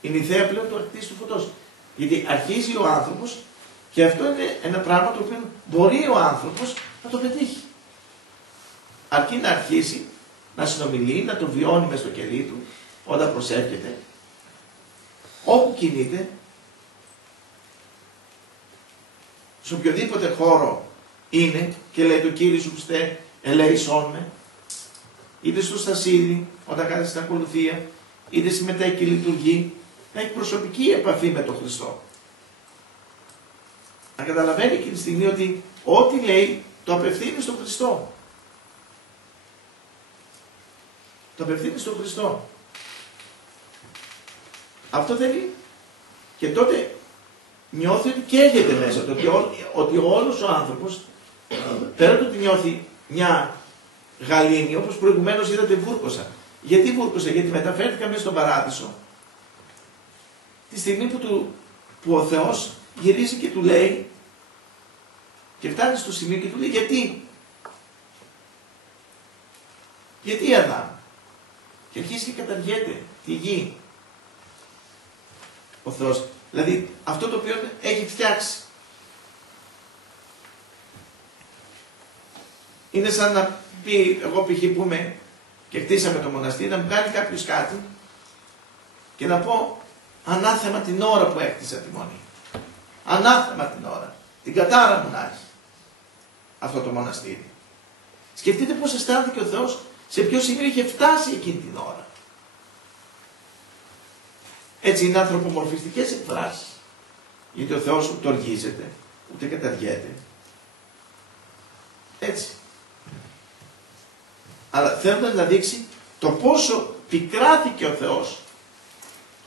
Είναι η θέα πλέον του ακτής του φωτός. Γιατί αρχίζει ο άνθρωπος και αυτό είναι ένα πράγμα το οποίο μπορεί ο άνθρωπος να το πετύχει. Αρκεί να αρχίσει να συνομιλεί, να το βιώνει μες στο κελί του, όταν προσεύχεται, όπου κινείται, σε οποιοδήποτε χώρο είναι και λέει το Κύριε σου Χριστέ, ελέησόν με, είτε στο στασίδι, όταν κάνει στην ακολουθία, είτε συμμετέχει και λειτουργεί, να έχει προσωπική επαφή με τον Χριστό. Να καταλαβαίνει εκείνη τη στιγμή ότι ό,τι λέει το απευθύνει στον Χριστό. Το απευθύνει στον Χριστό. Αυτό θέλει. Και τότε νιώθει ότι καίγεται μέσα του, ότι όλος ο άνθρωπος, πέρα του ότι νιώθει μια γαλήνη, όπως προηγουμένως είδατε βούρκωσα. Γιατί βούρκωσα? Γιατί μεταφέρθηκα μέσα στον παράδεισο τη στιγμή που ο Θεός γυρίζει και του λέει, και φτάνει στο σημείο και του λέει γιατί Αδάμ? Και αρχίζει και καταργέται τη γη ο Θεός. Δηλαδή αυτό το οποίο έχει φτιάξει. Είναι σαν να πει, εγώ π.χ. που είμαι και χτίσαμε το μοναστήρι, να μου κάνει κάποιος κάτι και να πω ανάθεμα την ώρα που έκτισα τη μονή. Ανάθεμα την ώρα. Την κατάρα μου να έχει αυτό το μοναστήρι. Σκεφτείτε πώς αισθάνθηκε ο Θεός, σε ποιο σημείο είχε φτάσει εκείνη την ώρα. Έτσι είναι ανθρωπομορφιστικές εκφράσεις. Γιατί ο Θεός ούτε οργίζεται, ούτε καταργέται. Έτσι. Αλλά θέλοντας να δείξει το πόσο πικράθηκε ο Θεός,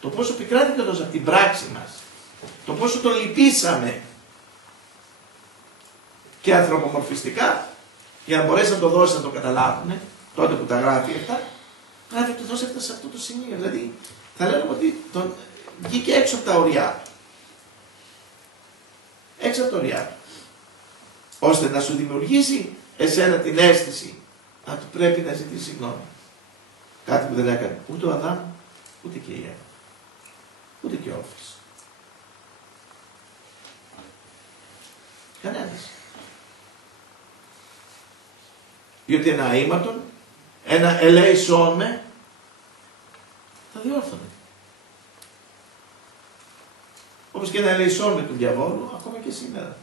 το πόσο πικράθηκε ο Θεός από την πράξη μας, το πόσο τον λυπήσαμε, και ανθρωπομορφιστικά, για να μπορέσει να το δώσει να το καταλάβουν, τότε που τα γράφει αυτά, γράφει ότι το Θεός έφτασε σε αυτό το σημείο. Δηλαδή, θα λέγαμε ότι τον βγήκε έξω από τα ωριά. Έξω από τα ωριά. Ώστε να σου δημιουργήσει εσένα την αίσθηση ότι πρέπει να ζητήσει συγγνώμη. Κάτι που δεν έκανε ούτε ο Αδάμ, ούτε και η Εύα. Ούτε και ο Όφης. Κανένας. Διότι ένα αήματον, ένα ελέησόν με, θα διόρθωνε. Όπως και ένα ελεησόν με του διαβόλου, ακόμα και σήμερα.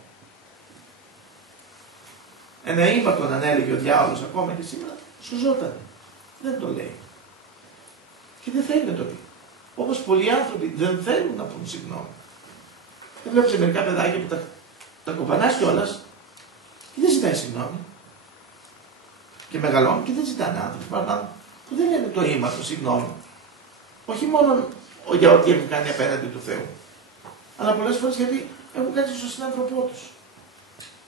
Ένα ήμαρτον αν έλεγε ο διάβολος ακόμα και σήμερα, σωζότανε. Δεν το λέει. Και δεν θέλει να το πει. Όπως πολλοί άνθρωποι δεν θέλουν να πούν συγγνώμη. Δεν βλέπεις μερικά παιδάκια που τα κομπανάς κιόλας και δεν ζητάει συγγνώμη. Και μεγαλώνουν και δεν ζητάνε άνθρωποι που δεν λένε το ήμαρτο συγγνώμη. Όχι μόνο για ό,τι έχουν κάνει απέναντι του Θεού, αλλά πολλές φορές γιατί έχουν κάνει στον συνάνθρωπό τους.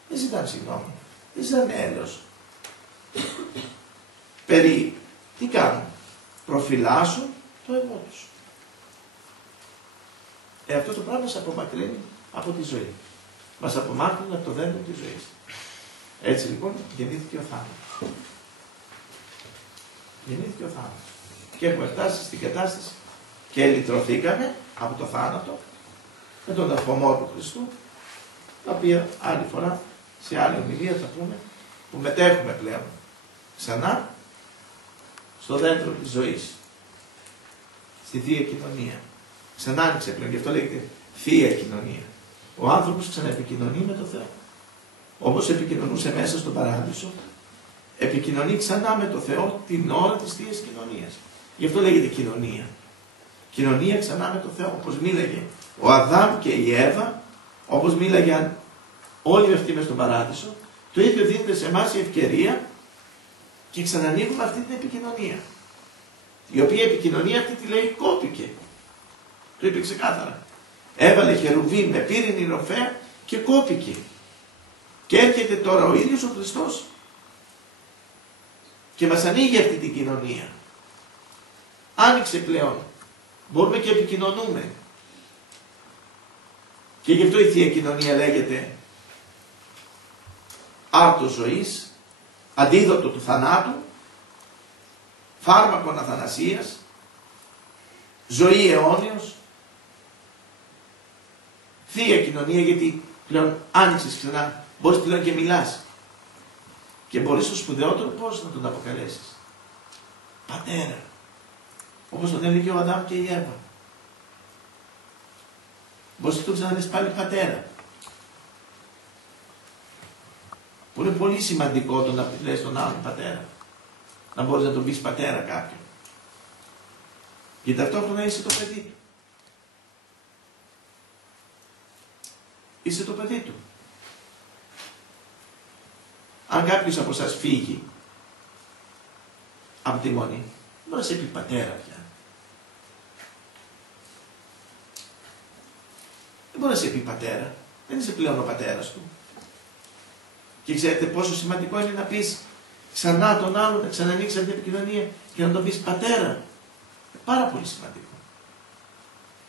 Δεν ζητάνε συγγνώμη. Δεν ζητάνε έλεος. Τι κάνουν? Προφυλάσσουν το εγώ τους. Αυτό το πράγμα μας απομακρύνει από τη ζωή. Μας απομάκρυνε από το δέντρο της ζωής. Έτσι λοιπόν γεννήθηκε ο θάνατος. Γεννήθηκε ο θάνατος. Και έχουμε φτάσει στην κατάσταση και λυτρωθήκαμε από το θάνατο με τον αφωμό του Χριστού, τα οποία άλλη φορά σε άλλη ομιλία θα πούμε, που μετέχουμε πλέον ξανά στο δέντρο της ζωής, στη Θεία Κοινωνία. Ξανά άνοιξε πλέον, γι' αυτό λέγεται Θεία Κοινωνία. Ο άνθρωπος ξαναεπικοινωνεί με τον Θεό. Όπως επικοινωνούσε μέσα στον Παράδεισο, επικοινωνεί ξανά με τον Θεό την ώρα της Θείας Κοινωνίας. Γι' αυτό λέγεται κοινωνία. Κοινωνία ξανά με τον Θεό, όπως μίλαγε ο Αδάμ και η Εύα, όπως μίλαγαν όλοι αυτοί μες στον Παράδεισο, το ίδιο δίνεται σε εμάς η ευκαιρία και ξανανοίγουμε αυτή την επικοινωνία. Η οποία επικοινωνία αυτή τη λέει κόπηκε. Το είπε ξεκάθαρα. Έβαλε χερουβίμ με πύρινη ροφέα και κόπηκε. Και έρχεται τώρα ο ίδιος ο Χριστός και μας ανοίγει αυτή την κοινωνία. Άνοιξε πλέον. Μπορούμε και επικοινωνούμε. Και γι' αυτό η Θεία Κοινωνία λέγεται άρτος ζωής, αντίδοτο του θανάτου, φάρμακον αθανασίας, ζωή αιώνιος, θεία κοινωνία, γιατί πλέον άνοιξες ξανά, μπορείς πλέον και μιλάς. Και μπορείς το σπουδαιότερο πώς να τον αποκαλέσεις. Πατέρα. Όπως τον έλεγε ο Αδάμ και η Εύα. Μπορείς να τον ξαναλες πάλι πατέρα. Που είναι πολύ σημαντικό το να λες τον άλλον πατέρα. Να μπορείς να τον πεις πατέρα κάποιον. Και ταυτόχρονα είσαι το παιδί του. Είσαι το παιδί του. Αν κάποιος από εσάς φύγει από τη μονή, δεν μπορεί να σε πει πατέρα πια. Δεν μπορεί να σε πει πατέρα. Δεν είσαι πλέον ο πατέρας του. Και ξέρετε πόσο σημαντικό είναι να πεις ξανά τον άλλον, να ξανανοίξεις αυτή την επικοινωνία και να τον πεις πατέρα. Πάρα πολύ σημαντικό.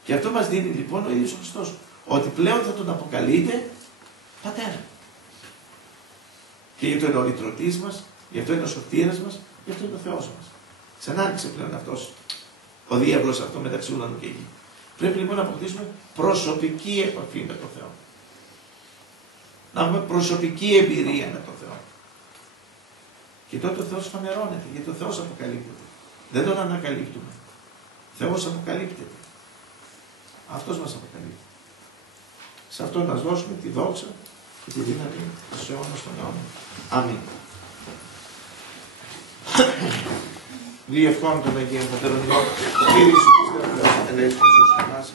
Και αυτό μας δίνει λοιπόν ο ίδιος ο Χριστός. Ότι πλέον θα τον αποκαλείτε πατέρα. Και γι' αυτό είναι ο λυτρωτής μας, γι' αυτό είναι ο σωτήρας μας, γι' αυτό είναι ο Θεός μας. Ξανάρχισε πλέον αυτός ο διάβολος αυτό μεταξύ ουρανού και γη. Πρέπει λοιπόν να αποκτήσουμε προσωπική επαφή με τον Θεό. Να έχουμε προσωπική εμπειρία με τον Θεό. Και τότε ο Θεός φανερώνεται, γιατί ο Θεός αποκαλύπτεται. Δεν τον ανακαλύπτουμε. Ο Θεός αποκαλύπτεται. Αυτός μας αποκαλύπτει. Σε αυτό να δώσουμε τη δόξα και τη δύναμη στους αιώνας των αιώνων. Αμήν. Διευχών των Αγίων Πατέρων ημών, Κύριε Ιησού Χριστέ, ελέησον στους εμάς.